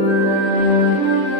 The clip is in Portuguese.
Música